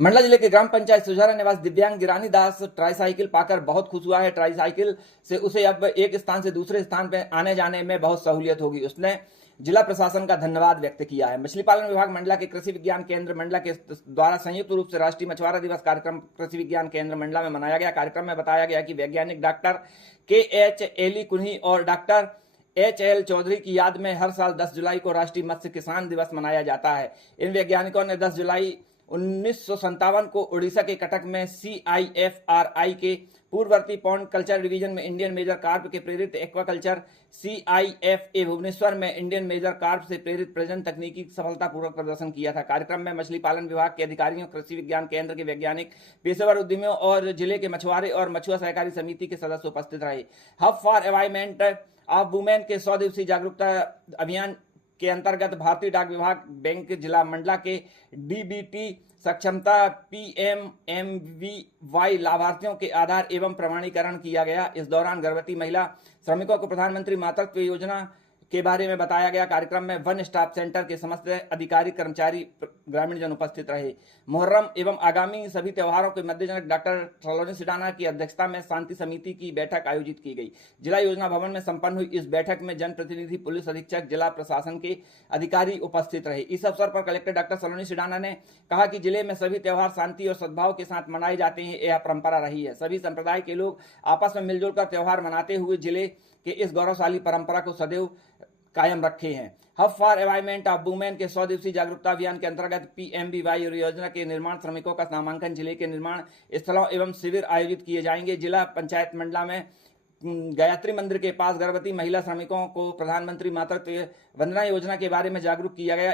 मंडला जिले के ग्राम पंचायत सुझारा निवास दिव्यांग गिरानी दास ट्राईसाइकिल पाकर बहुत खुश हुआ है। ट्राईसाइकिल से उसे अब एक स्थान से दूसरे स्थान पर आने जाने में बहुत सहूलियत होगी। उसने जिला प्रशासन का धन्यवाद व्यक्त किया है। मछली पालन विभाग मंडला के कृषि विज्ञान केंद्र मंडला के द्वारा संयुक्त रूप से राष्ट्रीय मछुआरा दिवस कार्यक्रम कृषि विज्ञान केंद्र मंडला में मनाया गया। कार्यक्रम में बताया गया कि वैज्ञानिक डॉक्टर KH एली कुन्ही और डॉक्टर HL चौधरी की याद में हर साल 10 जुलाई को राष्ट्रीय मत्स्य किसान दिवस मनाया जाता है। इन वैज्ञानिकों ने 10 जुलाई 1957 को उड़ीसा के कटक में CIFRI के पूर्ववर्ती पॉन्ड कल्चर डिवीजन में इंडियन मेजर कार्प के प्रेरित एक्वाकल्चर CIFA भुवनेश्वर में इंडियन मेजर कार्प से प्रेरित प्रजनन तकनीकी सफलतापूर्वक प्रदर्शन किया था। कार्यक्रम में मछली पालन विभाग के अधिकारियों, कृषि विज्ञान केंद्र के वैज्ञानिक, पेशेवर उद्यमियों और जिले के मछुआरे और मछुआ सहकारी समिति के सदस्य उपस्थित रहे। Hub for environment of women के 100 दिवसीय जागरूकता अभियान के अंतर्गत भारतीय डाक विभाग बैंक जिला मंडला के DBT सक्षमता PMMVY लाभार्थियों के आधार एवं प्रमाणीकरण किया गया। इस दौरान गर्भवती महिला श्रमिकों को प्रधानमंत्री मातृत्व योजना के बारे में बताया गया। कार्यक्रम में वन स्टॉप सेंटर के समस्त अधिकारी, कर्मचारी, ग्रामीण जन उपस्थित रहे। मुहर्रम एवं आगामी सभी त्योहारों के मद्देनजर डॉक्टर सलोनी सिडाना की अध्यक्षता में शांति समिति की बैठक आयोजित की गई। जिला योजना भवन में संपन्न हुई इस बैठक में जनप्रतिनिधि, पुलिस अधीक्षक, जिला प्रशासन के अधिकारी उपस्थित रहे। इस अवसर पर कलेक्टर डॉक्टर सलोनी सिडाना ने कहा कि जिले में सभी त्योहार शांति और सद्भाव के साथ मनाए जाते हैं। यह परंपरा रही है। सभी संप्रदाय के लोग आपस में मिलजुल कर त्योहार मनाते हुए जिले के इस गौरवशाली परंपरा को सदैव कायम रखे हैं। Hub for environment of women के 100 दिवसीय जागरूकता अभियान के अंतर्गत PMVY योजना के निर्माण श्रमिकों का नामांकन, जिले के निर्माण स्थलों एवं शिविर आयोजित किए जाएंगे। जिला पंचायत मंडला में गायत्री मंदिर के पास गर्भवती महिला श्रमिकों को प्रधानमंत्री मातृत्व वंदना योजना के बारे में जागरूक किया गया।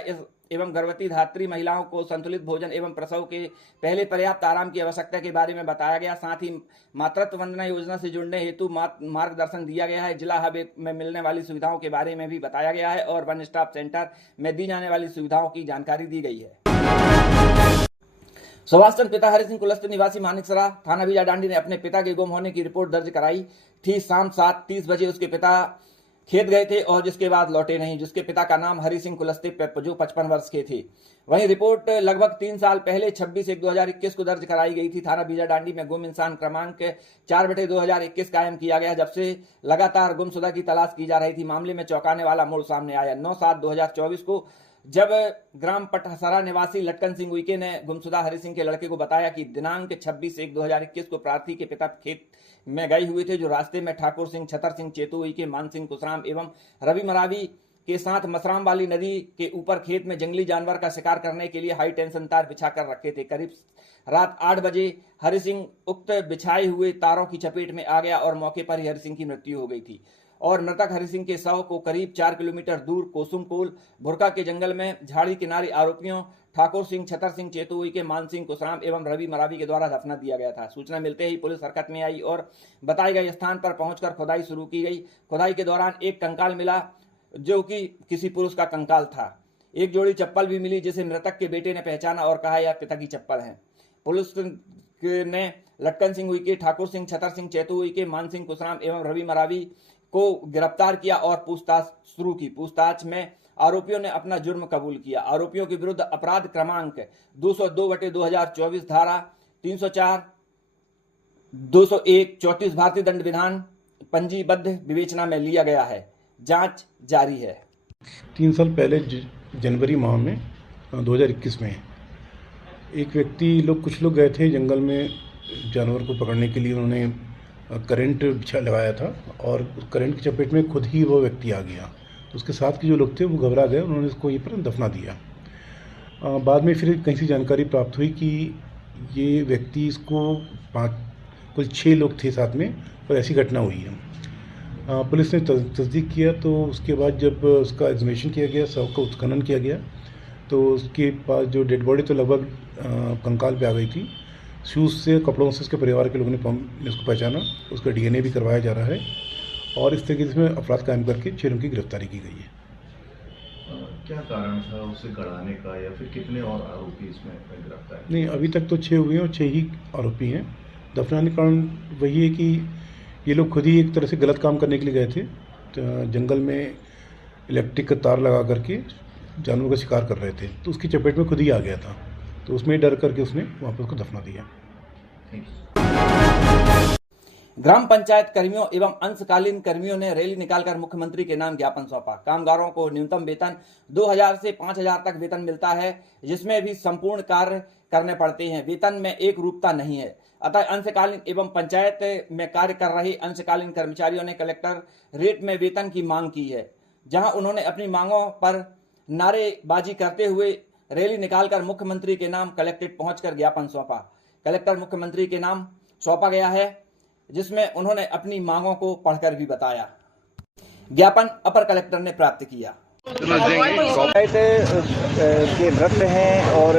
एवं गर्भवती धात्री महिलाओं को संतुलित भोजन एवं प्रसव के पहले पर्याप्त आराम की आवश्यकता के बारे में बताया गया। साथ ही मातृत्व वंदना योजना से जुड़ने हेतु मार्गदर्शन दिया गया है। जिला हब में मिलने वाली सुविधाओं के बारे में भी बताया गया है और वन स्टॉप सेंटर में दी जाने वाली सुविधाओं की जानकारी दी गई है। सुभाष चंद्र पिता हरि सिंह कुलस्ते निवासी मानिकसरा थाना बीजा डांडी ने अपने पिता के गुम होने की रिपोर्ट दर्ज कराई थी। शाम 7:30 बजे उसके पिता खेत गए थे और जिसके बाद लौटे नहीं, जिसके पिता का नाम हरि सिंह कुलस्ते जो 55 वर्ष के थे। वहीं रिपोर्ट लगभग 3 साल पहले 26/1/2021 को दर्ज कराई गई थी। थाना बीजा डांडी में गुम इंसान क्रमांक 4/2021 कायम किया गया, जब से लगातार गुमशुदा की तलाश की जा रही थी। मामले में चौंकाने वाला मोड़ सामने आया। 9/7/2024 को जब ग्राम पटहसरा निवासी लटकन सिंह उइके ने गुमशुदा हरि सिंह के लड़के को बताया कि दिनांक 26/1/2021 को प्रार्थी के पिता खेत में गए हुए थे, जो रास्ते में ठाकुर सिंह, छतर सिंह, चेतू उइके, मान सिंह कुसराम एवं रवि मरावी के साथ मसराम वाली नदी के ऊपर खेत में जंगली जानवर का शिकार करने के लिए हाई टेंशन तार बिछाकर रखे थे। करीब रात 8 बजे हरि सिंह उक्त बिछाए हुए तारों की चपेट में आ गया और मौके पर ही हरि सिंह की मृत्यु हो गई थी और मृतक हरि सिंह के शव को करीब 4 किलोमीटर दूर कोसुमकोल भुरका के जंगल में झाड़ी किनारे आरोपियों ठाकुर सिंह, छतर सिंह, चेतू उइके, मान सिंह कुसराम एवं रवि मरावी के द्वारा दफना दिया गया था। सूचना मिलते ही पुलिस हरकत में आई और बताए गए स्थान पर पहुंचकर खुदाई शुरू की गई। खुदाई के दौरान एक कंकाल मिला, जो कि किसी पुरुष का कंकाल था। एक जोड़ी चप्पल भी मिली, जिसे मृतक के बेटे ने पहचाना और कहा यह पिता की चप्पल है। पुलिस ने लटकन सिंह उइके, ठाकुर सिंह, छतर सिंह, चेतू उइके, मान सिंह कुसराम एवं रवि मरावी को गिरफ्तार किया और पूछताछ शुरू की। पूछताछ में आरोपियों ने अपना जुर्म कबूल किया। आरोपियों के विरुद्ध अपराध क्रमांक 202/2024 धारा 304, 201, 34 भारतीय दंड विधान पंजीबद्ध विवेचना में लिया गया है। जांच जारी है। 3 साल पहले जनवरी माह में 2021 में एक व्यक्ति कुछ लोग गए थे जंगल में जानवर को पकड़ने के लिए। उन्होंने करंट बिछा लगाया था और उस करंट की चपेट में खुद ही वो व्यक्ति आ गया। तो उसके साथ के जो लोग थे वो घबरा गए, उन्होंने इसको यहीं पर दफना दिया। बाद में फिर कहीं से जानकारी प्राप्त हुई कि ये व्यक्ति इसको कुल 6 लोग थे साथ में और ऐसी घटना हुई है। पुलिस ने तस्दीक किया तो उसके बाद जब उसका एग्जामिनेशन किया गया, शव का उत्खनन किया गया, तो उसके पास जो डेड बॉडी तो लगभग कंकाल पे आ गई थी। शूज़ से, कपड़ों से उसके परिवार के लोगों ने उसको पहचाना। उसका DNA भी करवाया जा रहा है और इस तरीके से अपराध कायम करके 6 लोगों की गिरफ्तारी की गई है। क्या कारण था उसे गड़ाने का, या फिर कितने और आरोपी इसमें गिरफ्तार? नहीं, अभी तक तो 6 हुए हैं और 6 ही आरोपी हैं। दफनाने का कारण वही है कि ये लोग खुद ही एक तरह से गलत काम करने के लिए गए थे। तो जंगल में इलेक्ट्रिक का तार लगा करके जानवरों का शिकार कर रहे थे, तो उसकी चपेट में खुद ही आ गया था। तो उसमें डर करके उसने वहाँ पर उसको दफना दिया। ग्राम पंचायत कर्मियों एवं अंशकालीन कर्मियों ने रैली निकालकर मुख्यमंत्री के नाम ज्ञापन सौंपा। कामगारों को न्यूनतम वेतन 2000 से 5000 तक वेतन मिलता है, जिसमें भी संपूर्ण कार्य करने पड़ते हैं। वेतन में एक रूपता नहीं है। अतः अंशकालीन एवं पंचायत में कार्य कर रहे अंशकालीन कर्मचारियों ने कलेक्टर रेट में वेतन की मांग की है, जहां उन्होंने अपनी मांगों पर नारेबाजी करते हुए रैली निकालकर मुख्यमंत्री के नाम कलेक्ट्रेट पहुंचकर ज्ञापन सौंपा। कलेक्टर मुख्यमंत्री के नाम सौंपा गया है, जिसमें उन्होंने अपनी मांगों को पढ़कर भी बताया। ज्ञापन अपर कलेक्टर ने प्राप्त किया। पंचायत के व्रत हैं और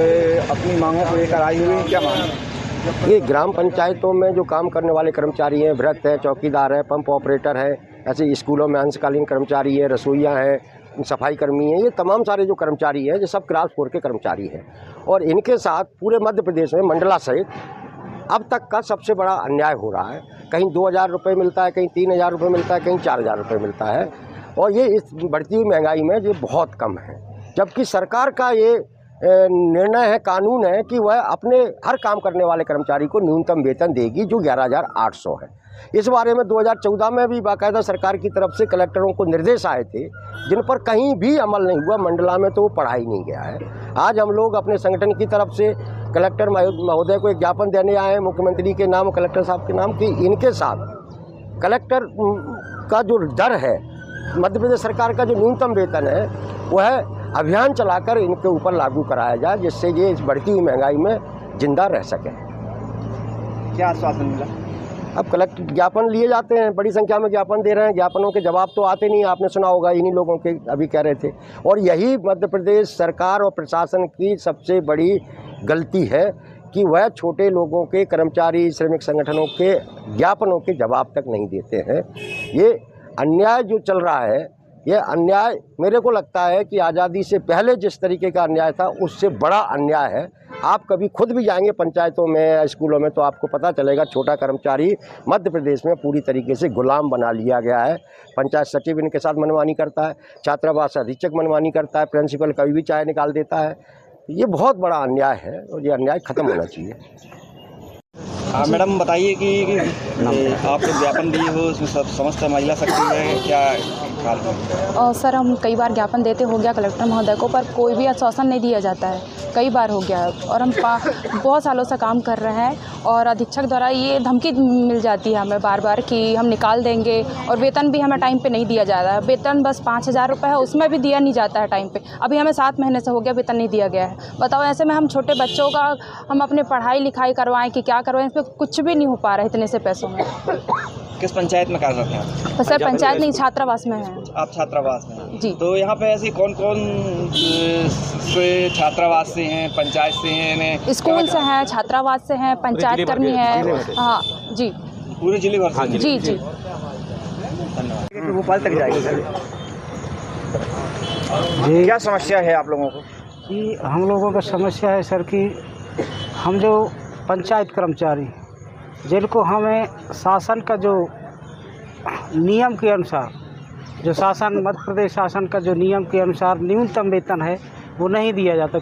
अपनी मांगों को लेकर आई हुई, क्या मांग? ये ग्राम पंचायतों में जो काम करने वाले कर्मचारी हैं, व्रत है, चौकीदार है, पंप ऑपरेटर है, ऐसे स्कूलों में अंशकालीन कर्मचारी है, रसोइया हैं, सफाई कर्मी हैं, ये तमाम सारे जो कर्मचारी हैं ये सब क्लास 4 के कर्मचारी हैं। और इनके साथ पूरे मध्य प्रदेश में मंडला सहित अब तक का सबसे बड़ा अन्याय हो रहा है। कहीं 2000 रुपये मिलता है, कहीं 3000 रुपये मिलता है, कहीं 4000 रुपये मिलता है, और ये इस बढ़ती हुई महंगाई में ये बहुत कम है। जबकि सरकार का ये निर्णय है, कानून है कि वह अपने हर काम करने वाले कर्मचारी को न्यूनतम वेतन देगी, जो 11800 है। इस बारे में 2014 में भी बाकायदा सरकार की तरफ से कलेक्टरों को निर्देश आए थे, जिन पर कहीं भी अमल नहीं हुआ। मंडला में तो वो पढ़ा ही नहीं गया है। आज हम लोग अपने संगठन की तरफ से कलेक्टर महोदय को एक ज्ञापन देने आए हैं, मुख्यमंत्री के नाम, कलेक्टर साहब के नाम, कि इनके साथ कलेक्टर का जो दर है, मध्य प्रदेश सरकार का जो न्यूनतम वेतन है, वह अभियान चलाकर इनके ऊपर लागू कराया जाए, जिससे ये इस बढ़ती हुई महंगाई में जिंदा रह सकें। क्या आश्वासन मिला? अब कलेक्टर ज्ञापन लिए जाते हैं, बड़ी संख्या में ज्ञापन दे रहे हैं, ज्ञापनों के जवाब तो आते नहीं। आपने सुना होगा, इन्हीं लोगों के अभी कह रहे थे। और यही मध्य प्रदेश सरकार और प्रशासन की सबसे बड़ी गलती है कि वह छोटे लोगों के, कर्मचारी, श्रमिक संगठनों के ज्ञापनों के जवाब तक नहीं देते हैं। ये अन्याय जो चल रहा है, ये अन्याय मेरे को लगता है कि आज़ादी से पहले जिस तरीके का अन्याय था, उससे बड़ा अन्याय है। आप कभी खुद भी जाएंगे पंचायतों में, स्कूलों में, तो आपको पता चलेगा छोटा कर्मचारी मध्य प्रदेश में पूरी तरीके से गुलाम बना लिया गया है। पंचायत सचिव इनके साथ मनमानी करता है, छात्रावास अधीक्षक मनमानी करता है, प्रिंसिपल कभी भी चाय निकाल देता है। ये बहुत बड़ा अन्याय है और ये अन्याय खत्म होना चाहिए। मैडम बताइए कि आप लोग ज्ञापन दिए हो, उसमें समस्त महिला शक्ति है, क्या हाल है? सर, हम कई बार ज्ञापन देते हो गया कलेक्टर महोदय को, पर कोई भी आश्वासन नहीं दिया जाता है। कई बार हो गया और हम बहुत सालों से काम कर रहे हैं और अधीक्षक द्वारा ये धमकी मिल जाती है हमें बार बार कि हम निकाल देंगे, और वेतन भी हमें टाइम पे नहीं दिया जा रहा है। वेतन बस 5000 रुपये है, उसमें भी दिया नहीं जाता है टाइम पे। अभी हमें 7 महीने से हो गया वेतन नहीं दिया गया है। बताओ, ऐसे में हम छोटे बच्चों का हम अपने पढ़ाई लिखाई करवाएं कि क्या करवाएं, इसमें कुछ भी नहीं हो पा रहा है इतने से पैसों में। किस पंचायत में कार्यरत हैं आप? सर, पंचायत नहीं, छात्रावास में है। आप छात्रावास में जी। तो यहाँ पे ऐसी कौन कौन से छात्रावास से हैं, पंचायत से हैं? स्कूल से हैं, छात्रावास से हैं, पंचायत कर्मी है। हाँ जी, पूरे जिले भर से? जी जी। धन्यवाद। भोपाल तक जाएगी सर जी। क्या समस्या है आप लोगों को? कि हम लोगों का समस्या है सर कि हम जो पंचायत कर्मचारी, जिनको हमें शासन का जो नियम के अनुसार, जो शासन, मध्य प्रदेश शासन का जो नियम के अनुसार न्यूनतम वेतन है, वो नहीं दिया जाता।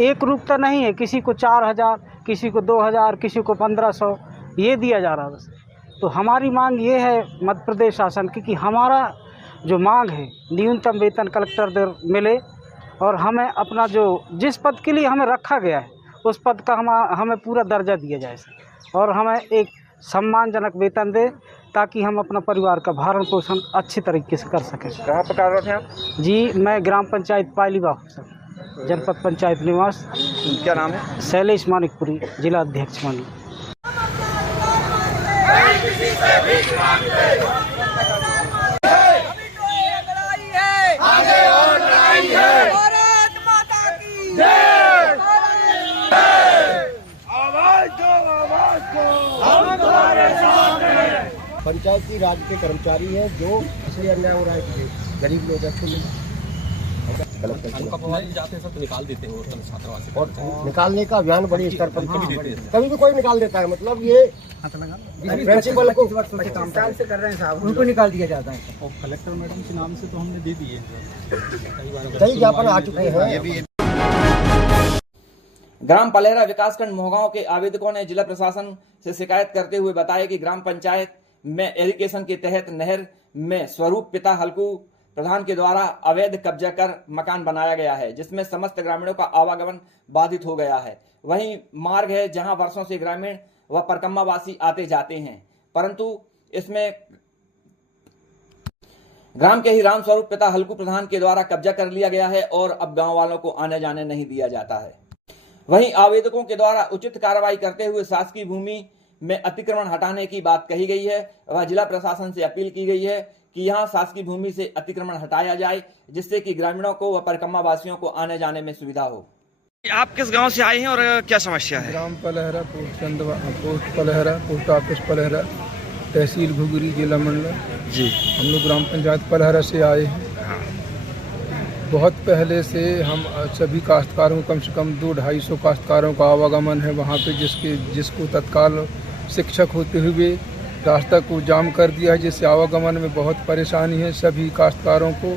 एक रूपता नहीं है, किसी को 4000, किसी को 2000, किसी को 1500, ये दिया जा रहा है बस। तो हमारी मांग ये है मध्य प्रदेश शासन की कि हमारा जो मांग है, न्यूनतम वेतन कलेक्टर दर मिले, और हमें अपना जो जिस पद के लिए हमें रखा गया है, उस पद का हमें पूरा दर्जा दिया जाए, और हमें एक सम्मानजनक वेतन दे, ताकि हम अपना परिवार का भरण पोषण अच्छी तरीके से कर सकें। कहाँ पर कार्यरत हैं आप? जी, मैं ग्राम पंचायत पायली बाग सर, जनपद पंचायत निवास। क्या नाम है? शैलेश मानिकपुरी, जिला अध्यक्ष मानी। पंचायती राज के कर्मचारी हैं, जो इसलिए अन्याय हो रहा है कि गरीब लोग हैं, जाते हैं सब तो निकाल देते हैं छात्रावास से। और निकालने का अभियान बड़ी स्तर पर कभी भी कोई निकाल देता है। मतलब ये प्रिंसिपल को काम से कर रहे हैं साहब, उनको निकाल दिया जाता है। और कलेक्टर मैडम के नाम से तो हमने दे दिए, कई ज्ञापन आ चुके हैं। ग्राम पलेहरा विकासखंड मोहगांव के आवेदकों ने जिला प्रशासन से शिकायत करते हुए बताया कि ग्राम पंचायत में एरिगेशन के तहत नहर में स्वरूप पिता हल्कू प्रधान के द्वारा अवैध कब्जा कर मकान बनाया गया है, जिसमें समस्त ग्रामीणों का आवागमन बाधित हो गया है। वहीं मार्ग है जहां वर्षों से ग्रामीण व परकम्मावासी आते जाते हैं, परंतु इसमें ग्राम के ही राम स्वरूप पिता हल्कू प्रधान के द्वारा कब्जा कर लिया गया है और अब गांव वालों को आने जाने नहीं दिया जाता है। वहीं आवेदकों के द्वारा उचित कार्रवाई करते हुए शासकीय भूमि में अतिक्रमण हटाने की बात कही गई है व जिला प्रशासन से अपील की गई है कि यहां शासकीय भूमि से अतिक्रमण हटाया जाए, जिससे कि ग्रामीणों को व परिक्रमा वासियों को आने जाने में सुविधा हो। आप किस गांव से आए हैं और क्या समस्या है? ग्राम पलेहरा, पोस्ट पलेहरा, पोस्ट ऑफिस पलेहरा, तहसील घुघरी, जिला मंडला जी। हम लोग ग्राम पंचायत पलेहरा से आए हैं। बहुत पहले से हम सभी काश्तकारों, कम से कम 200-250 काश्तकारों का आवागमन है वहाँ पे, जिसको तत्काल शिक्षक होते हुए रास्ता को जाम कर दिया है, जिससे आवागमन में बहुत परेशानी है सभी काश्तकारों को।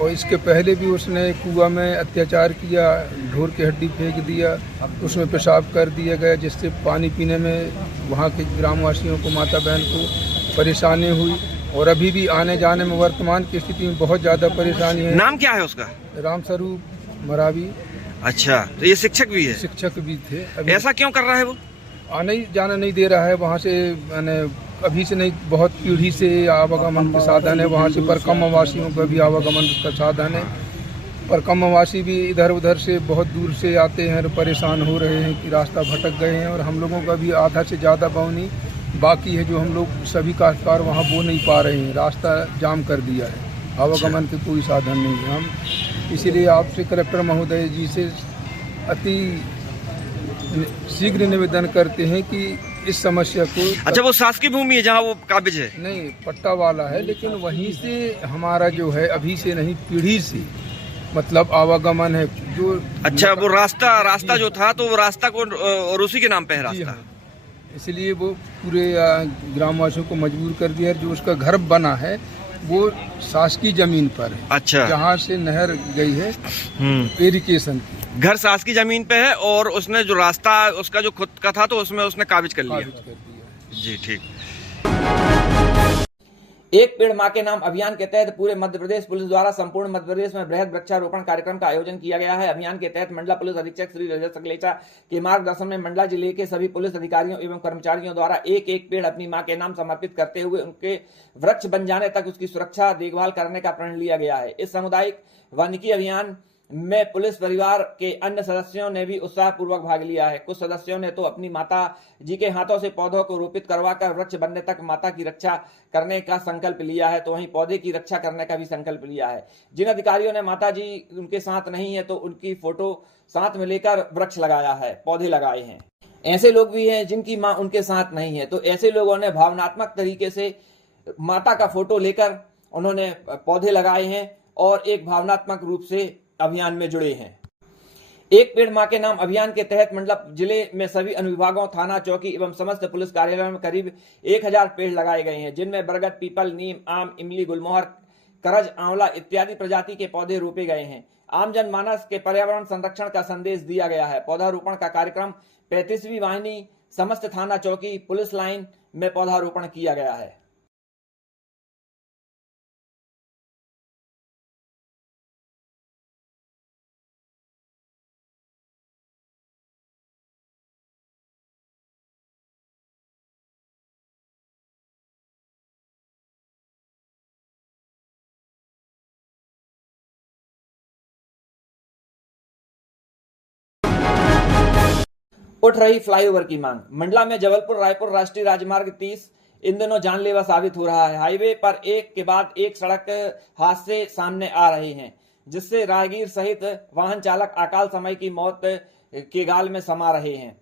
और इसके पहले भी उसने कुआं में अत्याचार किया, ढोर की हड्डी फेंक दिया, उसमें पेशाब कर दिया गया, जिससे पानी पीने में वहाँ के ग्रामवासियों को, माता बहन को परेशानी हुई। और अभी भी आने जाने में वर्तमान की स्थिति में बहुत ज़्यादा परेशानी है। नाम क्या है उसका? राम स्वरूप मरावी। अच्छा, तो ये शिक्षक भी है? शिक्षक भी थे। ऐसा क्यों कर रहा है वो? आने जाना नहीं दे रहा है वहाँ से, मैंने अभी से नहीं, बहुत पीढ़ी से आवागमन के साधन है वहाँ से। परकम्मावासियों का भी आवागमन का साधन है। परकम्मावासी भी इधर उधर से बहुत दूर से आते हैं, परेशान हो रहे हैं कि रास्ता भटक गए हैं। और हम लोगों का भी आधा से ज़्यादा बावनी बाकी है, जो हम लोग सभी काश्तकार वहाँ बो नहीं पा रहे हैं, रास्ता जाम कर दिया है, आवागमन के कोई साधन नहीं है। हम इसीलिए आपसे कलेक्टर महोदय जी से अति शीघ्र निवेदन करते हैं कि इस समस्या को। अच्छा, वो शासकीय भूमि है जहाँ वो काबिज है? नहीं, पट्टा वाला है, लेकिन वहीं से हमारा जो है अभी से नहीं, पीढ़ी से मतलब आवागमन है जो। अच्छा, वो रास्ता जो था, तो वो रास्ता को और उसी के नाम पे है रास्ता। इसलिए वो पूरे ग्रामवासियों को मजबूर कर दिया। जो उसका घर बना है वो शासकीय जमीन पर है। अच्छा, जहाँ से नहर गई है इरिगेशन की, घर शासकीय जमीन पे है और उसने जो रास्ता उसका जो खुद का था, तो उसमें उसने काबिज कर लिया। जी, ठीक। एक पेड़ मां के नाम अभियान के तहत पूरे मध्य प्रदेश पुलिस द्वारा संपूर्ण मध्य प्रदेश में बृहद वृक्षारोपण कार्यक्रम का आयोजन किया गया है। अभियान के तहत मंडला पुलिस अधीक्षक श्री रजत सकलेचा के मार्गदर्शन में मंडला जिले के सभी पुलिस अधिकारियों एवं कर्मचारियों द्वारा एक एक पेड़ अपनी मां के नाम समर्पित करते हुए उनके वृक्ष बन जाने तक उसकी सुरक्षा देखभाल करने का प्रण लिया गया है। इस सामुदायिक वानिकी अभियान में पुलिस परिवार के अन्य सदस्यों ने भी उत्साहपूर्वक भाग लिया है। कुछ सदस्यों ने तो अपनी माता जी के हाथों से पौधों को रोपित करवाकर वृक्ष बनने तक माता की रक्षा करने का संकल्प लिया है, तो वहीं पौधे की रक्षा करने का भी संकल्प लिया है। जिन अधिकारियों ने माता जी उनके साथ नहीं है तो उनकी फोटो साथ में लेकर वृक्ष लगाया है, पौधे लगाए हैं। ऐसे लोग भी हैं जिनकी माँ उनके साथ नहीं है, तो ऐसे लोगों ने भावनात्मक तरीके से माता का फोटो लेकर उन्होंने पौधे लगाए हैं और एक भावनात्मक रूप से अभियान में जुड़े हैं। एक पेड़ मां के नाम अभियान के तहत मंडला जिले में सभी अनुविभागों, थाना, चौकी एवं समस्त पुलिस कार्यालयों में करीब 1000 पेड़ लगाए गए हैं, जिनमें बरगद, पीपल, नीम, आम, इमली, गुलमोहर, करज, आंवला इत्यादि प्रजाति के पौधे रोपे गए हैं। आम जनमानस के पर्यावरण संरक्षण का संदेश दिया गया है। पौधारोपण का कार्यक्रम 35वीं वाहिनी समस्त थाना, चौकी, पुलिस लाइन में पौधारोपण किया गया है। उठ रही फ्लाईओवर की मांग। मंडला में जबलपुर रायपुर राष्ट्रीय राजमार्ग 30 इन दिनों जानलेवा साबित हो रहा है। हाईवे पर एक के बाद एक सड़क हादसे सामने आ रहे हैं, जिससे राहगीर सहित वाहन चालक अकाल समय की मौत के गाल में समा रहे हैं।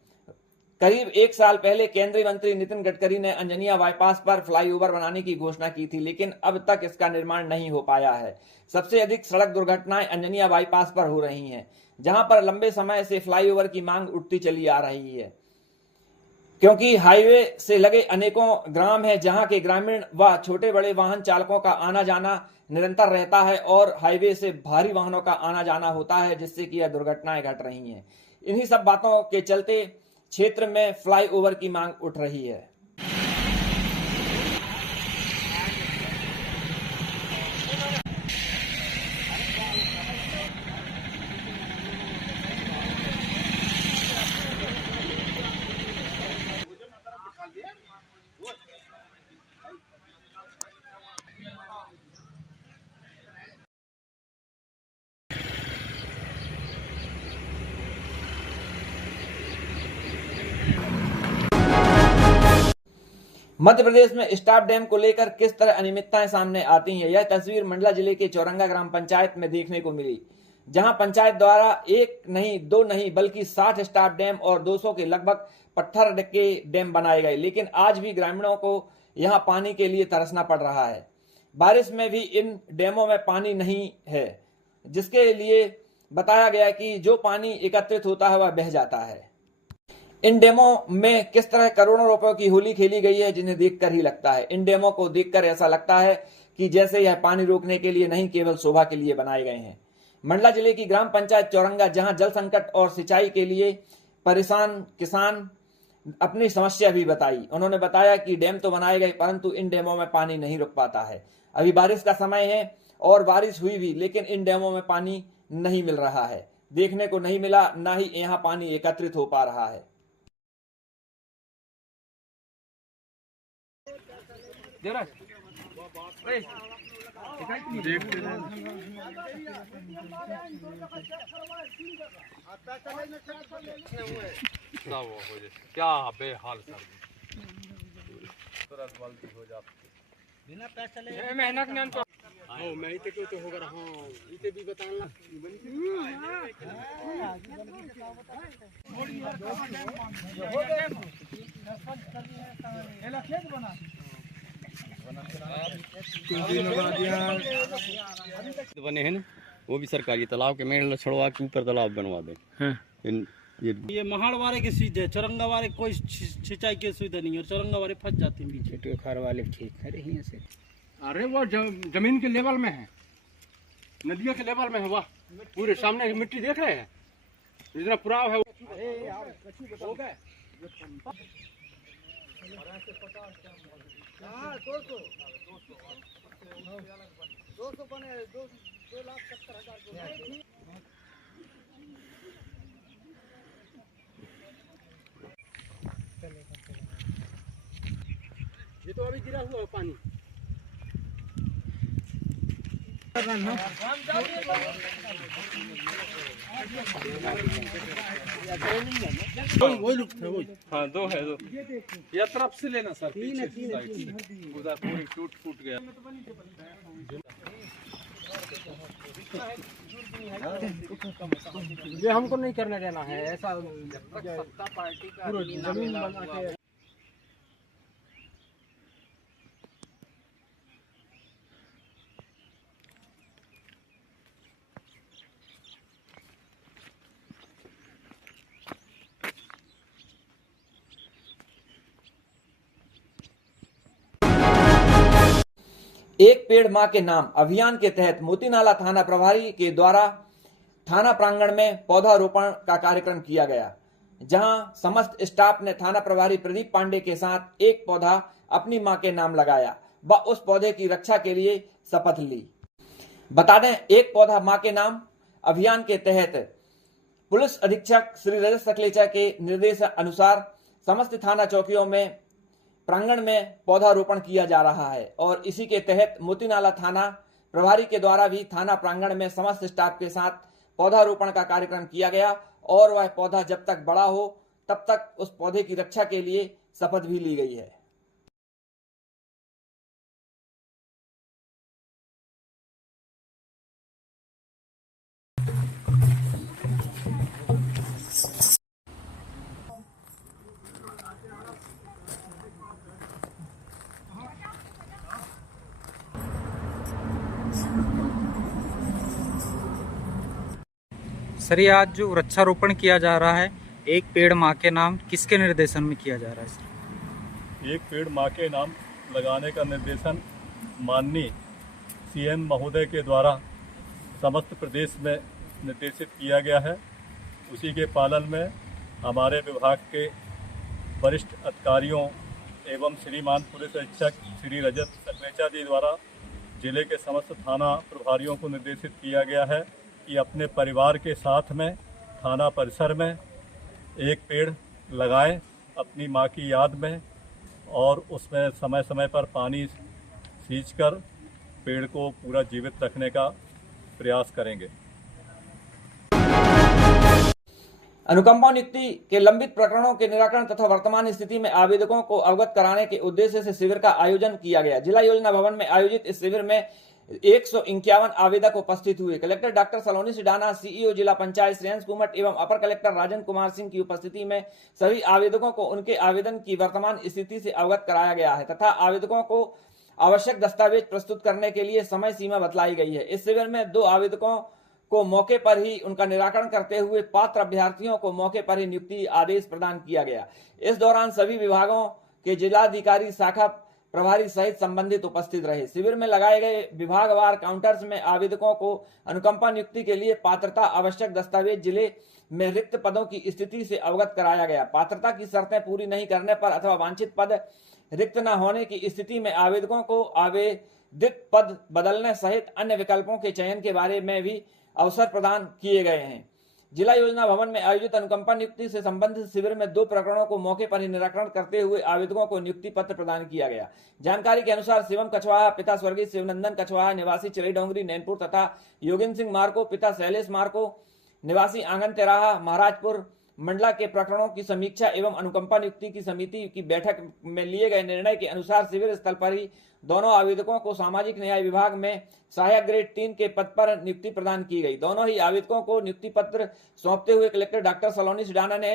करीब 1 साल पहले केंद्रीय मंत्री नितिन गडकरी ने अंजनिया बाईपास पर फ्लाईओवर बनाने की घोषणा की थी, लेकिन अब तक इसका निर्माण नहीं हो पाया है। सबसे अधिक सड़क दुर्घटनाएं अंजनिया बाईपास पर हो रही हैं, जहां पर लंबे समय से फ्लाईओवर की मांग उठती चली आ रही है, क्योंकि हाईवे से लगे अनेकों ग्राम हैं जहां के ग्रामीण व छोटे बड़े वाहन चालकों का आना जाना निरंतर रहता है और हाईवे से भारी वाहनों का आना जाना होता है, जिससे कि यह दुर्घटनाएं घट रही हैं। इन्हीं सब बातों के चलते क्षेत्र में फ्लाईओवर की मांग उठ रही है। मध्य प्रदेश में स्टाफ डैम को लेकर किस तरह अनियमितताएं सामने आती हैं, यह तस्वीर मंडला जिले के चौरंगा ग्राम पंचायत में देखने को मिली, जहां पंचायत द्वारा एक नहीं दो नहीं बल्कि 60 स्टाफ डैम और 200 के लगभग पत्थर के डैम बनाए गए, लेकिन आज भी ग्रामीणों को यहां पानी के लिए तरसना पड़ रहा है। बारिश में भी इन डैमों में पानी नहीं है, जिसके लिए बताया गया कि जो पानी एकत्रित होता है वह बह जाता है। इन डैमों में किस तरह करोड़ों रुपयों की होली खेली गई है, जिन्हें देखकर ही लगता है, इन डैमों को देखकर ऐसा लगता है कि जैसे यह पानी रोकने के लिए नहीं केवल शोभा के लिए बनाए गए हैं। मंडला जिले की ग्राम पंचायत चौरंगा, जहां जल संकट और सिंचाई के लिए परेशान किसान अपनी समस्या भी बताई। उन्होंने बताया कि डैम तो बनाए गए परंतु इन डैमों में पानी नहीं रुक पाता है। अभी बारिश का समय है और बारिश हुई भी, लेकिन इन डैमों में पानी नहीं मिल रहा है, देखने को नहीं मिला, ना ही यहाँ पानी एकत्रित हो पा रहा है। क्या बेहाल सर हो जाती बिना पैसा ले मेहनत नहीं तो मैं ही तो होगा। हाँ इसे भी बताना बने हैं ना, वो भी सरकारी तालाब के मेड़ छड़वा के ऊपर तालाब बनवा दे। ये महाड़ वाले की सीधे चौरंगा वाले कोई सिंचाई की सुविधा नहीं है और चौरंगा वाले फंस जाते हैं बीच खार वाले ठीक है से। अरे वो जमीन के लेवल में है, नदियों के लेवल में है, वाह पूरे सामने मिट्टी देख रहे हैं, जितना पुराव है हो गए। ये तो अभी गिरा हुआ है पानी। वही लुक था वही। हाँ दो है, दो ये तरफ से लेना सर, उधर पूरी टूट फूट गया। ये हमको नहीं करने देना है ऐसा, सत्ता पार्टी का जमीन बना के। एक पेड़ मां के नाम अभियान के तहत मोतीनाला थाना प्रभारी के द्वारा थाना प्रांगण में पौधारोपण का कार्यक्रम किया गया, जहां समस्त स्टाफ ने थाना प्रभारी प्रदीप पांडे के साथ एक पौधा अपनी मां के नाम लगाया व उस पौधे की रक्षा के लिए शपथ ली। बता दें, एक पौधा मां के नाम अभियान के तहत पुलिस अधीक्षक श्री रजत सकलेचा के निर्देश अनुसार समस्त थाना चौकियों में प्रांगण में पौधारोपण किया जा रहा है और इसी के तहत मोतीनाला थाना प्रभारी के द्वारा भी थाना प्रांगण में समस्त स्टाफ के साथ पौधारोपण का कार्यक्रम किया गया और वह पौधा जब तक बड़ा हो तब तक उस पौधे की रक्षा के लिए शपथ भी ली गई है। सर, ये आज जो वृक्षारोपण किया जा रहा है एक पेड़ माँ के नाम, किसके निर्देशन में किया जा रहा है सर? एक पेड़ माँ के नाम लगाने का निर्देशन माननीय सीएम महोदय के द्वारा समस्त प्रदेश में निर्देशित किया गया है उसी के पालन में हमारे विभाग के वरिष्ठ अधिकारियों एवं श्रीमान पुलिस अधीक्षक श्री रजत सकलेचा जी द्वारा जिले के समस्त थाना प्रभारियों को निर्देशित किया गया है कि अपने परिवार के साथ में थाना परिसर में एक पेड़ लगाएं अपनी माँ की याद में, और उसमें समय समय पर पानी सींचकर पेड़ को पूरा जीवित रखने का प्रयास करेंगे। अनुकंपा नियुक्ति के लंबित प्रकरणों के निराकरण तथा वर्तमान स्थिति में आवेदकों को अवगत कराने के उद्देश्य से शिविर का आयोजन किया गया। जिला योजना भवन में आयोजित इस शिविर में 151 आवेदक उपस्थित हुए। कलेक्टर डॉक्टर सलोनी सिडाना, सीईओ जिला पंचायत श्रेयांश कुमट एवं अपर कलेक्टर राजन कुमार सिंह की उपस्थिति में सभी आवेदकों को उनके आवेदन की वर्तमान स्थिति से अवगत कराया गया है तथा आवेदकों को आवश्यक दस्तावेज प्रस्तुत करने के लिए समय सीमा बतलाई गई है। इस शिविर में 2 आवेदकों को मौके पर ही उनका निराकरण करते हुए पात्र अभ्यर्थियों को मौके पर ही नियुक्ति आदेश प्रदान किया गया। इस दौरान सभी विभागों के जिलाधिकारी, शाखा प्रभारी सहित संबंधित उपस्थित रहे। शिविर में लगाए गए विभागवार काउंटर्स में आवेदकों को अनुकंपा नियुक्ति के लिए पात्रता, आवश्यक दस्तावेज, जिले में रिक्त पदों की स्थिति से अवगत कराया गया। पात्रता की शर्तें पूरी नहीं करने पर अथवा वांछित पद रिक्त न होने की स्थिति में आवेदकों को आवेदित पद बदलने सहित अन्य विकल्पों के चयन के बारे में भी अवसर प्रदान किए गए हैं। जिला योजना भवन में आयोजित अनुकंपा नियुक्ति से संबंधित शिविर में 2 प्रकरणों को मौके पर ही निराकरण करते हुए आवेदकों को नियुक्ति पत्र प्रदान किया गया। जानकारी के अनुसार शिवम कछवाहा पिता स्वर्गीय शिवनंदन कछवाहा निवासी चिलईडोंगरी नैनपुर तथा योगेंद्र सिंह मार्को पिता शैलेश मार्को निवासी आंगन तेराहा महाराजपुर मंडला के प्रकरणों की समीक्षा एवं अनुकंपा नियुक्ति की समिति की बैठक में लिए गए निर्णय के अनुसार शिविर स्थल पर ही दोनों आवेदकों को सामाजिक न्याय विभाग में सहायक ग्रेड 3 के पद पर नियुक्ति प्रदान की गई। दोनों ही आवेदकों को नियुक्ति पत्र सौंपते हुए कलेक्टर डॉक्टर सलोनी सिडाना ने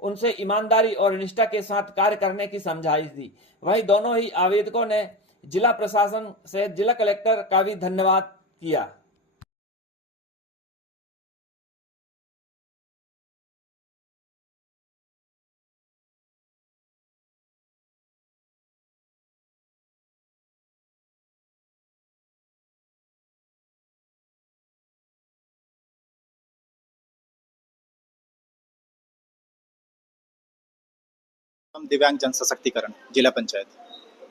उनसे ईमानदारी और निष्ठा के साथ कार्य करने की समझाइश दी। वहीं दोनों ही आवेदकों ने जिला प्रशासन से जिला कलेक्टर का भी धन्यवाद किया। दिव्यांग जन सशक्तिकरण जिला पंचायत।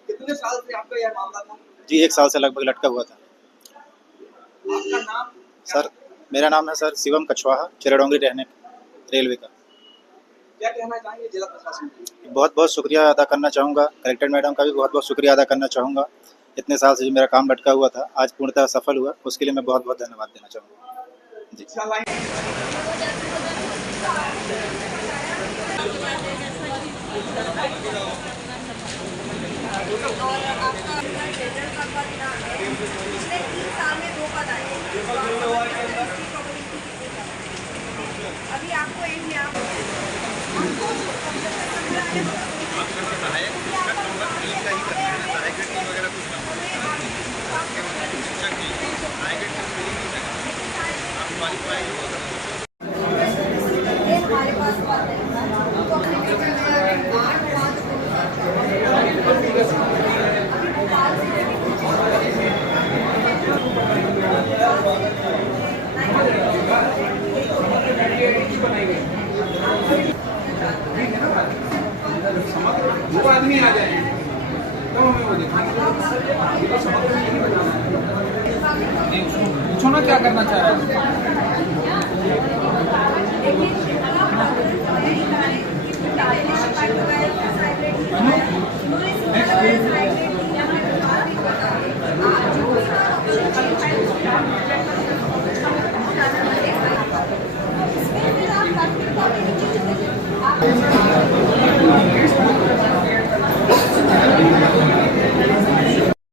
कितने साल से आपका यह मामला था? जी 1 साल से लगभग लटका हुआ था। आपका नाम? सर मेरा नाम है सर शिवम कछवाहा, चिलईडोंगरी रहने रेलवे का। क्या कहना चाहेंगे जिला प्रशासन को? बहुत बहुत शुक्रिया अदा करना चाहूँगा। कलेक्टर मैडम का भी बहुत बहुत शुक्रिया अदा करना चाहूँगा। इतने साल से जो मेरा काम लटका हुआ था आज पूर्णतः सफल हुआ, उसके लिए मैं बहुत बहुत धन्यवाद देना चाहूँगा जी। अभी आपको एंड में वो आदमी आ जाए तो हमें वो दिखाएंगे। पूछो ना क्या करना चाह रहे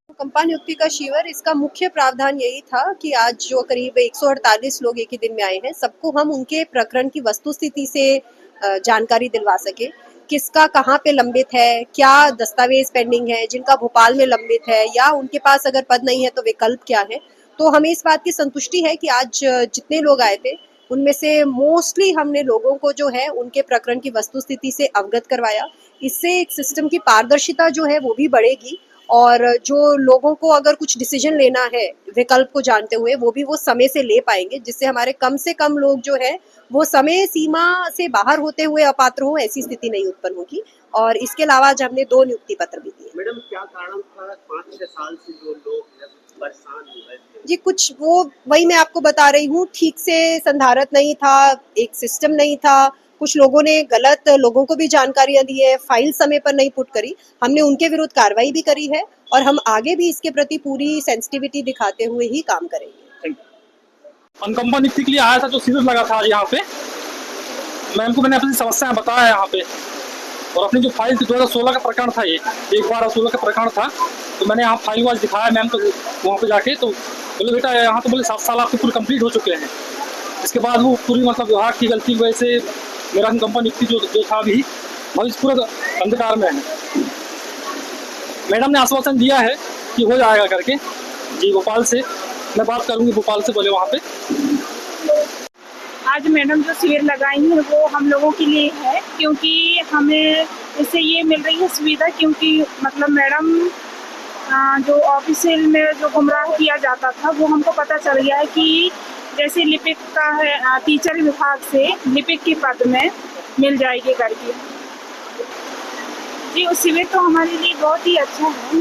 अनुकंपा नियुक्ति का शिविर, इसका मुख्य प्रावधान यही था कि आज जो करीब 148 लोग एक ही दिन में आए हैं, सबको हम उनके प्रकरण की वस्तुस्थिति से जानकारी दिलवा सके। किसका कहाँ पे लंबित है, क्या दस्तावेज पेंडिंग है, जिनका भोपाल में लंबित है या उनके पास अगर पद नहीं है तो विकल्प क्या है। तो हमें इस बात की संतुष्टि है कि आज जितने लोग आए थे उनमें से मोस्टली हमने लोगों को जो है उनके प्रकरण की वस्तुस्थिति से अवगत करवाया। इससे एक सिस्टम की पारदर्शिता जो है वो भी बढ़ेगी और जो लोगों को अगर कुछ डिसीजन लेना है विकल्प को जानते हुए वो समय से ले पाएंगे, जिससे हमारे कम से कम लोग जो है वो समय सीमा से बाहर होते हुए अपात्र हो, ऐसी स्थिति नहीं उत्पन्न होगी। और इसके अलावा आज हमने 2 नियुक्ति पत्र भी दिए। मैडम क्या कारण था 5-6 साल से जो लोग परेशान हो रहे थे? जी कुछ वही मैं आपको बता रही हूँ, ठीक से संधारित नहीं था, एक सिस्टम नहीं था, कुछ लोगों ने गलत लोगों को भी जानकारियां दी है, फाइल समय पर नहीं पुट करी। हमने उनके विरुद्ध कार्रवाई भी करी है और हम आगे भी इसके प्रति पूरी सेंसिटिविटी दिखाते हुए ही काम करेंगे। अनुकंपा नियुक्ति के लिए आया था, जो शिविर लगा था यहाँ पे, मैंने अपनी समस्याएं बताया यहाँ पे, और अपनी जो फाइल थी 2016 का प्रकरण था, ये 1/12/16 का प्रकरण था, तो मैंने यहाँ फाइल वाइज दिखाया मैम को वहाँ पे जाके, तो बोले बेटा यहाँ तो बोले 7 साल आपके पूरे कंप्लीट हो चुके हैं। इसके बाद वो पूरी मतलब विभाग की गलती की वजह से मेरा अनुकंपा नियुक्ति जो था अभी भविष्य पूरे अंधकार में है। मैडम ने आश्वासन दिया है कि हो जाएगा करके। जी भोपाल से मैं बात करूँगी, भोपाल से बोले वहाँ पे। आज मैडम जो शिविर लगाई है वो हम लोगों के लिए है, क्योंकि हमें इससे ये मिल रही है सुविधा, क्योंकि मतलब मैडम जो ऑफिशियल में जो गुमराह किया जाता था वो हमको पता चल गया है कि जैसे लिपिक का है, टीचर विभाग से लिपिक के पद में मिल जाएगी करके। जी उस शिविर तो हमारे लिए बहुत ही अच्छा है।